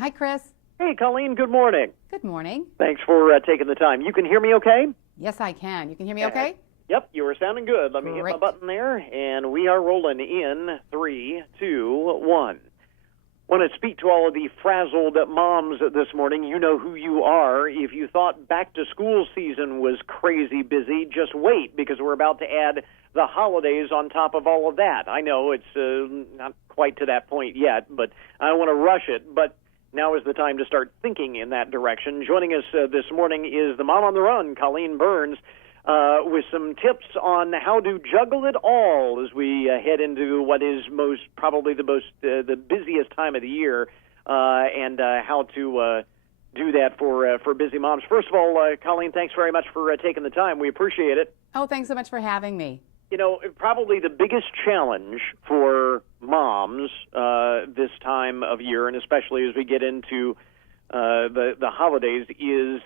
Hi, Chris. Hey, Colleen, good morning. Good morning. Thanks for taking the time. You can hear me okay? Yes, I can. You can hear me okay? Yep, you were sounding good. Let me hit Great. my button there, and we are rolling in 3, 2, 1. Want to speak to all of the frazzled moms this morning. You know who you are. If you thought back-to-school season was crazy busy, just wait, because we're about to add the holidays on top of all of that. I know it's not quite to that point yet, but I don't want to rush it. But now is the time to start thinking in that direction. Joining us this morning is the mom on the run, Colleen Burns, with some tips on how to juggle it all as we head into what is probably the busiest time of the year, and how to do that for busy moms. First of all, Colleen, thanks very much for taking the time. We appreciate it. Oh, thanks so much for having me. You know, probably the biggest challenge for moms this time of year, and especially as we get into the holidays, is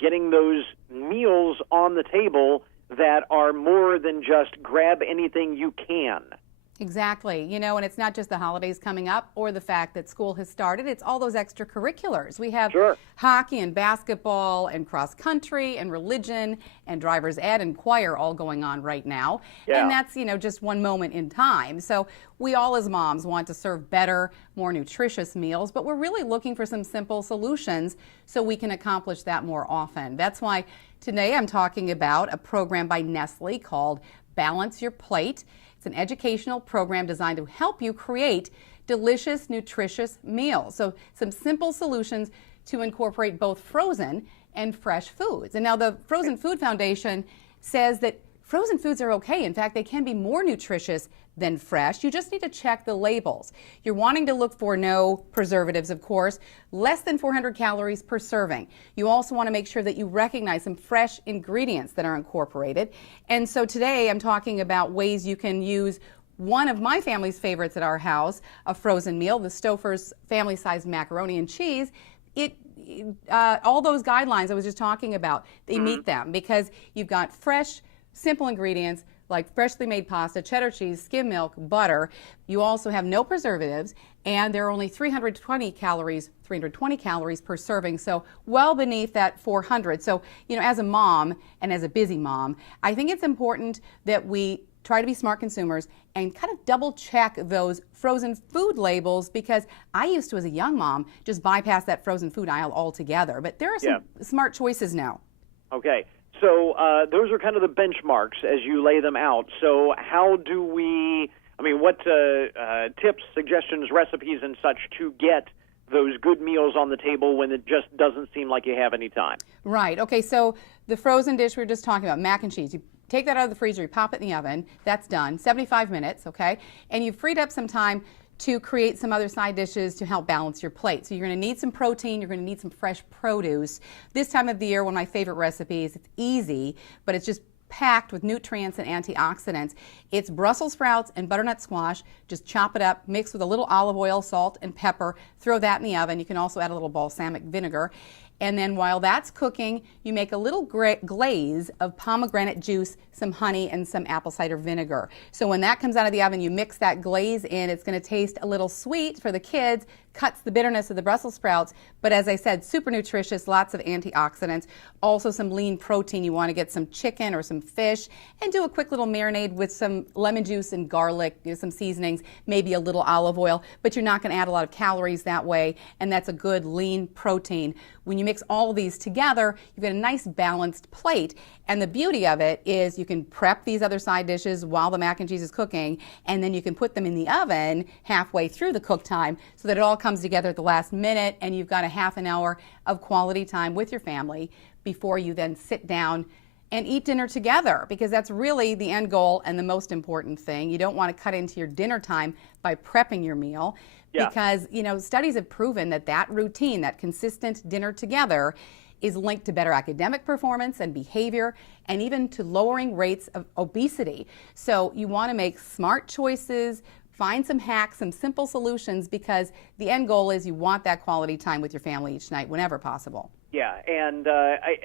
getting those meals on the table that are more than just grab anything you can. Exactly. You know, and it's not just the holidays coming up or the fact that school has started. It's all those extracurriculars. We have hockey and basketball and cross country and religion and driver's ed and choir all going on right now. Yeah. And that's, you know, just one moment in time. So we all as moms want to serve better, more nutritious meals, but we're really looking for some simple solutions so we can accomplish that more often. That's why today I'm talking about a program by Nestle called Balance Your Plate. It's an educational program designed to help you create delicious, nutritious meals. So some simple solutions to incorporate both frozen and fresh foods. And now the Frozen Food Foundation says that frozen foods are okay. In fact, they can be more nutritious than fresh. You just need to check the labels. You're wanting to look for no preservatives, of course, less than 400 calories per serving. You also want to make sure that you recognize some fresh ingredients that are incorporated. And so today I'm talking about ways you can use one of my family's favorites at our house, a frozen meal, the Stouffer's family-sized macaroni and cheese. All those guidelines I was just talking about, they meet them because you've got fresh, simple ingredients like freshly made pasta, cheddar cheese, skim milk, butter. You also have no preservatives, and there are only 320 calories per serving, so well beneath that 400. So, you know, as a mom and as a busy mom, I think it's important that we try to be smart consumers and kind of double check those frozen food labels, because I used to, as a young mom, just bypass that frozen food aisle altogether. But there are some smart choices now. Okay. So those are kind of the benchmarks as you lay them out. So how do we, what tips, suggestions, recipes, and such to get those good meals on the table when it just doesn't seem like you have any time? Right. Okay, so the frozen dish we were just talking about, mac and cheese. You take that out of the freezer, you pop it in the oven. That's done. 75 minutes, okay? And you've freed up some time to create some other side dishes to help balance your plate. So you're going to need some protein, you're going to need some fresh produce. This time of the year, one of my favorite recipes, it's easy, but it's just packed with nutrients and antioxidants. It's Brussels sprouts and butternut squash. Just chop it up, mix with a little olive oil, salt, and pepper. Throw that in the oven. You can also add a little balsamic vinegar. And then while that's cooking, you make a little glaze of pomegranate juice, some honey, and some apple cider vinegar. So when that comes out of the oven, you mix that glaze in. It's going to taste a little sweet for the kids, cuts the bitterness of the Brussels sprouts, but as I said, super nutritious, lots of antioxidants. Also some lean protein. You want to get some chicken or some fish and do a quick little marinade with some lemon juice and garlic, some seasonings, maybe a little olive oil, but you're not going to add a lot of calories that way, and that's a good lean protein. When you mix all of these together, you've got a nice balanced plate. And the beauty of it is you can prep these other side dishes while the mac and cheese is cooking, and then you can put them in the oven halfway through the cook time so that it all comes together at the last minute, and you've got a half an hour of quality time with your family before you then sit down and eat dinner together, because that's really the end goal and the most important thing. You don't want to cut into your dinner time by prepping your meal. Because, you know, studies have proven that that routine, that consistent dinner together, is linked to better academic performance and behavior, and even to lowering rates of obesity. So you want to make smart choices, find some hacks, some simple solutions, because the end goal is you want that quality time with your family each night whenever possible. Yeah, and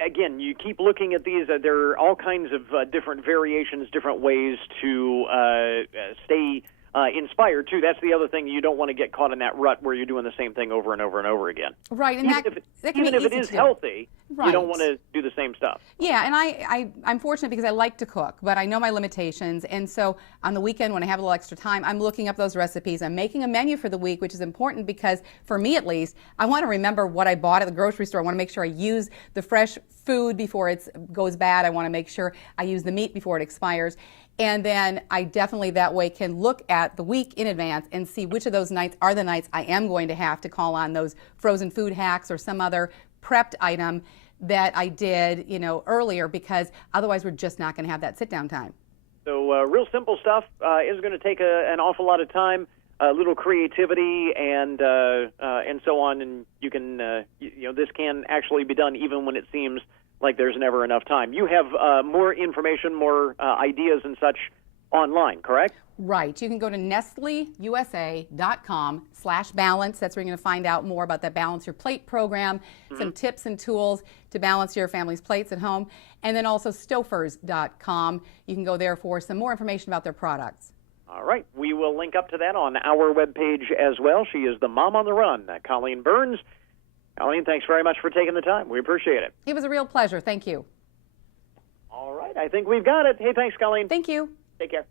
again, you keep looking at these. There are all kinds of different variations, different ways to stay inspired too. That's the other thing. You don't want to get caught in that rut where you're doing the same thing over and over and over again. Right, and that can even be if it easy is to do. healthy, Right. you don't want to do the same stuff. Yeah, and I'm fortunate because I like to cook, but I know my limitations. And so on the weekend when I have a little extra time, I'm looking up those recipes. I'm making a menu for the week, which is important because, for me at least, I want to remember what I bought at the grocery store. I want to make sure I use the fresh food before it goes bad. I want to make sure I use the meat before it expires. And then I definitely that way can look at the week in advance and see which of those nights are the nights I am going to have to call on those frozen food hacks or some other prepped item that I did, earlier, because otherwise we're just not going to have that sit down time. So real simple stuff is going to take an awful lot of time, a little creativity, and so on. And you can, this can actually be done even when it seems like there's never enough time. You have more information, more ideas and such online, correct? Right. You can go to nestleusa.com/balance. That's where you're going to find out more about the Balance Your Plate program, some tips and tools to balance your family's plates at home. And then also stofers.com. You can go there for some more information about their products. All right. We will link up to that on our webpage as well. She is the Mom on the Run, Colleen Burns. Colleen, thanks very much for taking the time. We appreciate it. It was a real pleasure. Thank you. All right. I think we've got it. Hey, thanks, Colleen. Thank you. Take care.